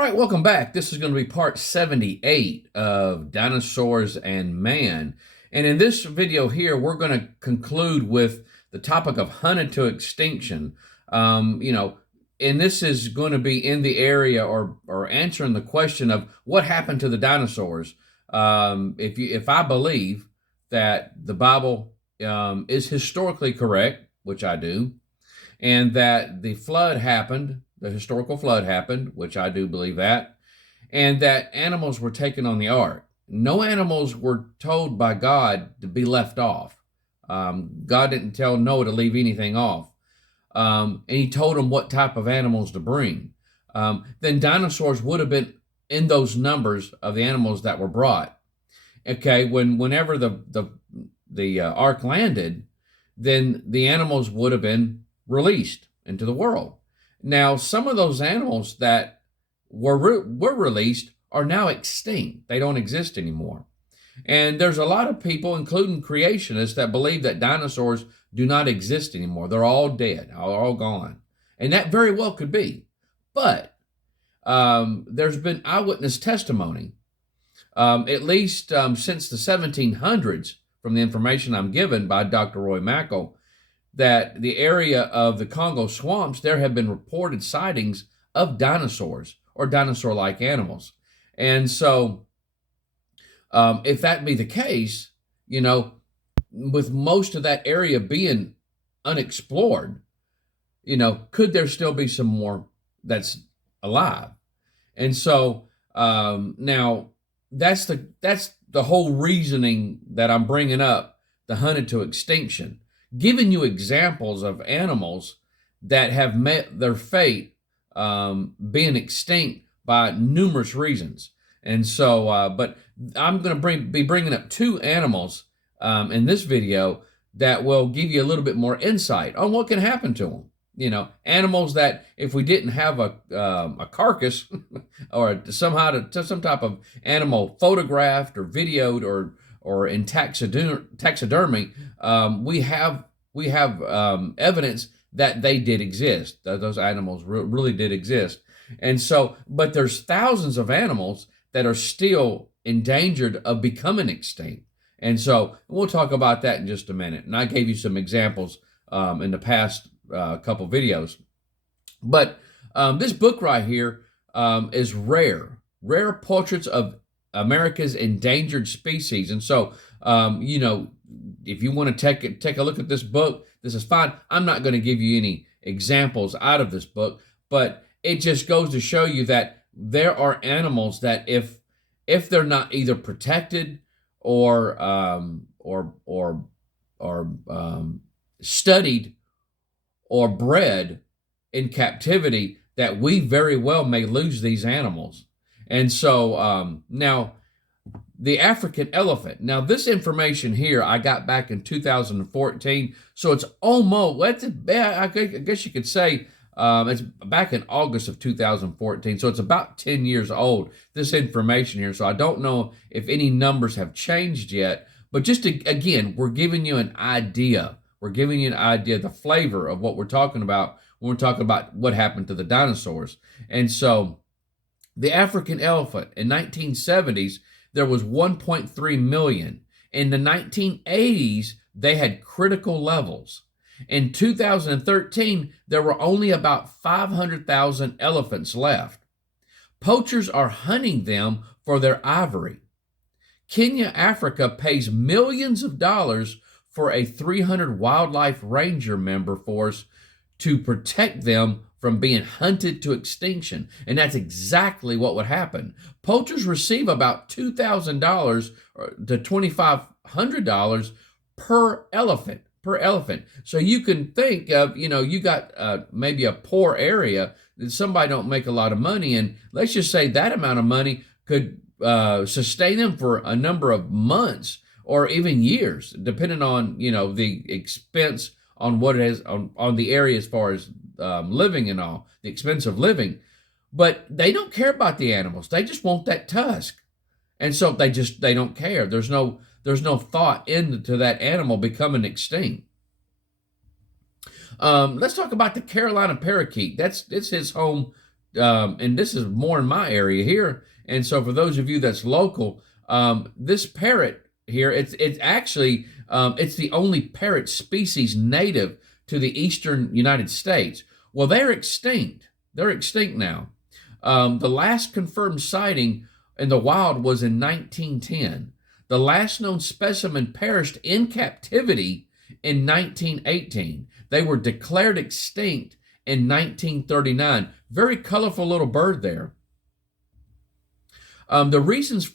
right, welcome back. This is going to be part 78 of Dinosaurs and Man. And in this video here, we're going to conclude with the topic of hunted to extinction. And this is going to be in the area or answering the question of what happened to the dinosaurs. If I believe that the Bible is historically correct, which I do, and that the historical flood happened, which I do believe that, and that animals were taken on the ark. No animals were told by God to be left off. God didn't tell Noah to leave anything off. And he told him what type of animals to bring. Then dinosaurs would have been in those numbers of the animals that were brought. Okay, whenever the ark landed, then the animals would have been released into the world. Now, some of those animals that were released are now extinct. They don't exist anymore. And there's a lot of people, including creationists, that believe that dinosaurs do not exist anymore. They're all dead, all gone. And that very well could be. But there's been eyewitness testimony, at least since the 1700s, from the information I'm given by Dr. Roy Mackle, that the area of the Congo swamps, there have been reported sightings of dinosaurs or dinosaur-like animals. And so if that be the case, with most of that area being unexplored, could there still be some more that's alive? And so now that's the whole reasoning that I'm bringing up, the hunted to extinction, giving you examples of animals that have met their fate being extinct by numerous reasons. And so, but I'm going to be bringing up two animals in this video that will give you a little bit more insight on what can happen to them. Animals that if we didn't have a carcass or somehow to some type of animal photographed or videoed or in taxidermy, we have evidence that they did exist. That those animals really did exist. And so, but there's thousands of animals that are still endangered of becoming extinct. And so we'll talk about that in just a minute. And I gave you some examples in the past couple videos. But this book right here is Rare Portraits of America's Endangered Species. And so, if you want to take a look at this book, this is fine. I'm not going to give you any examples out of this book, but it just goes to show you that there are animals that if they're not either protected or studied or bred in captivity, that we very well may lose these animals. And so now the African elephant. Now this information here I got back in 2014, so it's almost, I guess you could say it's back in August of 2014, so it's about 10 years old, this information here. So I don't know if any numbers have changed yet, but just again, we're giving you an idea. We're giving you an idea, the flavor of what we're talking about when we're talking about what happened to the dinosaurs. And so the African elephant in 1970s, there was 1.3 million. In the 1980s, they had critical levels. In 2013, there were only about 500,000 elephants left. Poachers are hunting them for their ivory. Kenya, Africa pays millions of dollars for a 300 wildlife ranger member force to protect them from being hunted to extinction. And that's exactly what would happen. Poachers receive about $2,000 to $2,500 per elephant. So you can think of, you got maybe a poor area that somebody don't make a lot of money, and let's just say that amount of money could sustain them for a number of months or even years, depending on, the expense on what it is on the area as far as living and all, the expense of living. But they don't care about the animals. They just want that tusk. And so they don't care. There's no thought into that animal becoming extinct. Let's talk about the Carolina parakeet. It's his home and this is more in my area here. And so for those of you that's local, this parrot here, it's actually it's the only parrot species native to the eastern United States. Well, they're extinct. They're extinct now. The last confirmed sighting in the wild was in 1910. The last known specimen perished in captivity in 1918. They were declared extinct in 1939. Very colorful little bird there. The reasons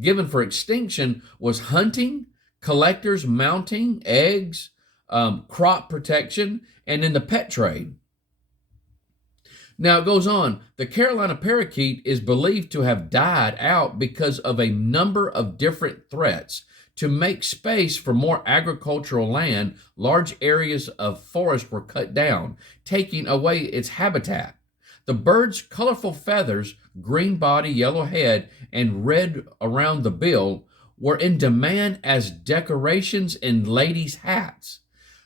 given for extinction was hunting, collectors, mounting, eggs, crop protection, and in the pet trade. Now it goes on. The Carolina parakeet is believed to have died out because of a number of different threats. To make space for more agricultural land, large areas of forest were cut down, taking away its habitat. The bird's colorful feathers, green body, yellow head, and red around the bill, were in demand as decorations in ladies' hats.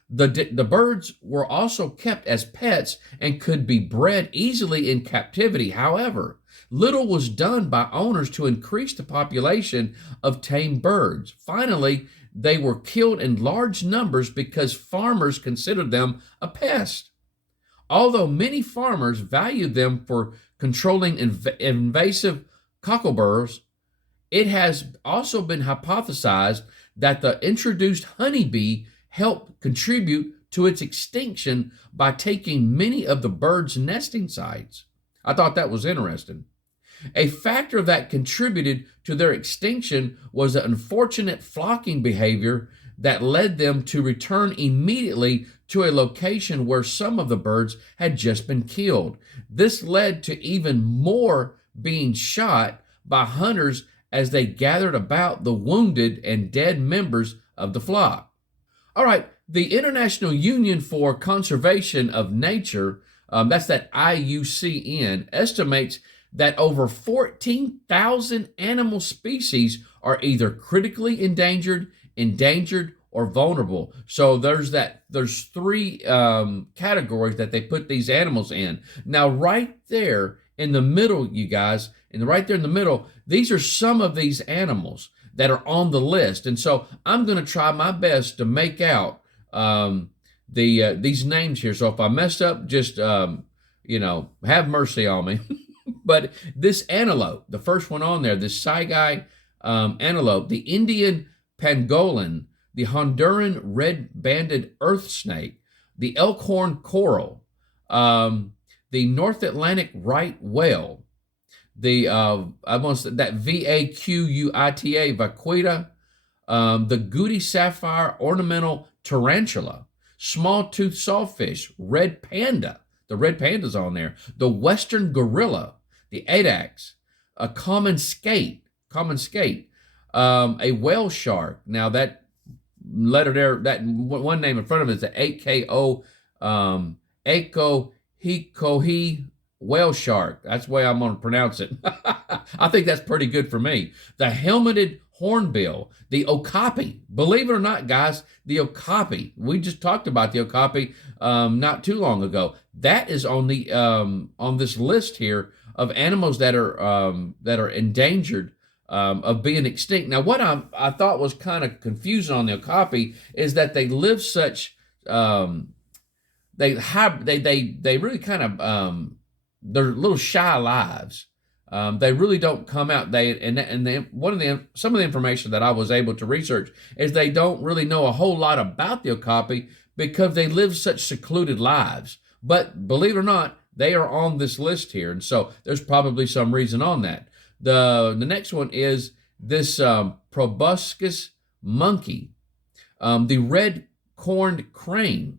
The birds were also kept as pets and could be bred easily in captivity. However, little was done by owners to increase the population of tame birds. Finally, they were killed in large numbers because farmers considered them a pest. Although many farmers valued them for controlling invasive cockleburs, it has also been hypothesized that the introduced honeybee helped contribute to its extinction by taking many of the bird's nesting sites. I thought that was interesting. A factor that contributed to their extinction was the unfortunate flocking behavior that led them to return immediately to a location where some of the birds had just been killed. This led to even more being shot by hunters as they gathered about the wounded and dead members of the flock. All right, the International Union for Conservation of Nature, that's that IUCN, estimates that over 14,000 animal species are either critically endangered, or vulnerable. So there's three categories that they put these animals in. Now, right there in the middle, you guys, and right there in the middle, these are some of these animals that are on the list. And so I'm going to try my best to make out these names here. So if I mess up, just have mercy on me. But this antelope, the first one on there, this Saigai antelope, the Indian pangolin, the Honduran red-banded earth snake, the elkhorn coral, the North Atlantic right whale, the that vaquita, vaquita, the Goody sapphire ornamental tarantula, small-toothed sawfish, red panda. The red panda's on there. The western gorilla, the Adax, a common skate, a whale shark. Now that letter there, that one name in front of it is the AKO, Akohikohi whale shark. That's the way I'm going to pronounce it. I think that's pretty good for me. The helmeted hornbill, the okapi. Believe it or not, guys, the okapi. We just talked about the okapi not too long ago. That is on the on this list here of animals that are endangered of being extinct. Now, what I thought was kind of confusing on the okapi is that they live such they really kind of they're little shy lives. They really don't come out. Some of the information that I was able to research is they don't really know a whole lot about the okapi because they live such secluded lives. But believe it or not, they are on this list here, and so there's probably some reason on that. The next one is this proboscis monkey, the red-crowned crane,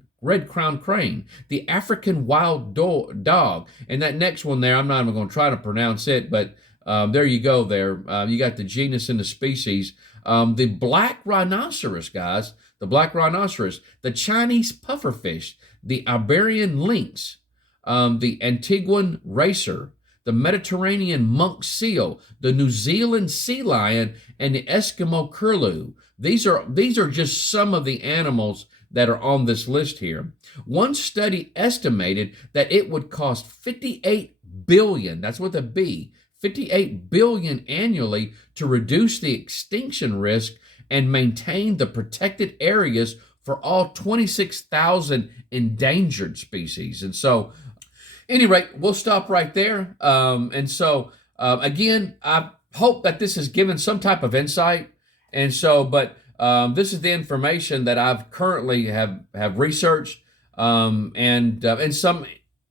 the African wild dog, and that next one there, I'm not even going to try to pronounce it, but there you go there. You got the genus and the species. The black rhinoceros, guys, the Chinese pufferfish, the Iberian lynx, the Antiguan racer, the Mediterranean monk seal, the New Zealand sea lion, and the Eskimo curlew. These are just some of the animals that are on this list here. One study estimated that it would cost $58 billion, that's with a B, 58 billion annually to reduce the extinction risk and maintain the protected areas for all 26,000 endangered species. And so, any rate, we'll stop right there. Again, I hope that this has given some type of insight. And so, this is the information that I've currently have researched, and some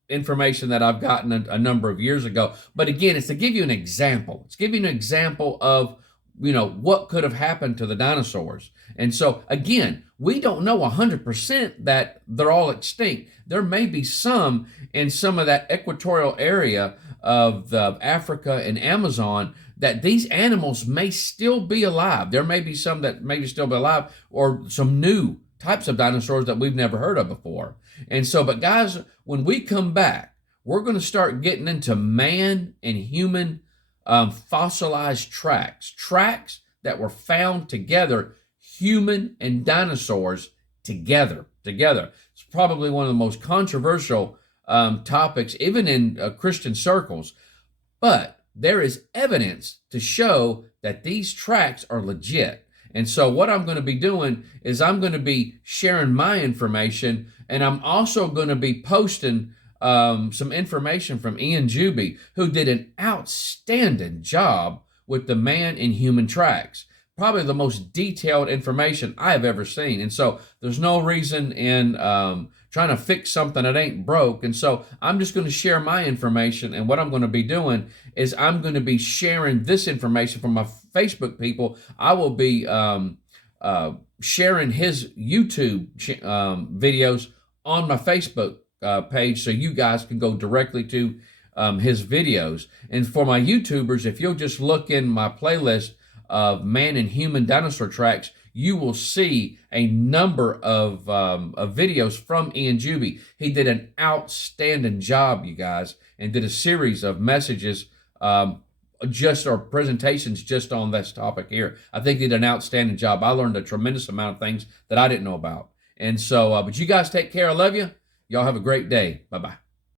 information that I've gotten a number of years ago. But again, it's to give you an example. It's giving you an example of what could have happened to the dinosaurs. And so again, we don't know 100% that they're all extinct. There may be some in some of that equatorial area of Africa and Amazon that these animals may still be alive. There may be some that may still be alive, or some new types of dinosaurs that we've never heard of before. And so, but guys, when we come back, we're going to start getting into man and human fossilized tracks that were found together, human and dinosaurs together. It's probably one of the most controversial topics, even in Christian circles. But there is evidence to show that these tracks are legit. And so what I'm going to be doing is I'm going to be sharing my information, and I'm also going to be posting some information from Ian Juby, who did an outstanding job with the man and human tracks. Probably the most detailed information I have ever seen. And so there's no reason in trying to fix something that ain't broke. And so I'm just going to share my information. And what I'm going to be doing is I'm going to be sharing this information from my Facebook people. I will be sharing his YouTube videos on my Facebook page, so you guys can go directly to his videos. And for my YouTubers, if you'll just look in my playlist of man and human dinosaur tracks, you will see a number of videos from Ian Juby. He did an outstanding job, you guys, and did a series of messages or presentations just on this topic here. I think he did an outstanding job. I learned a tremendous amount of things that I didn't know about. And so, but you guys take care. I love you. Y'all have a great day. Bye-bye.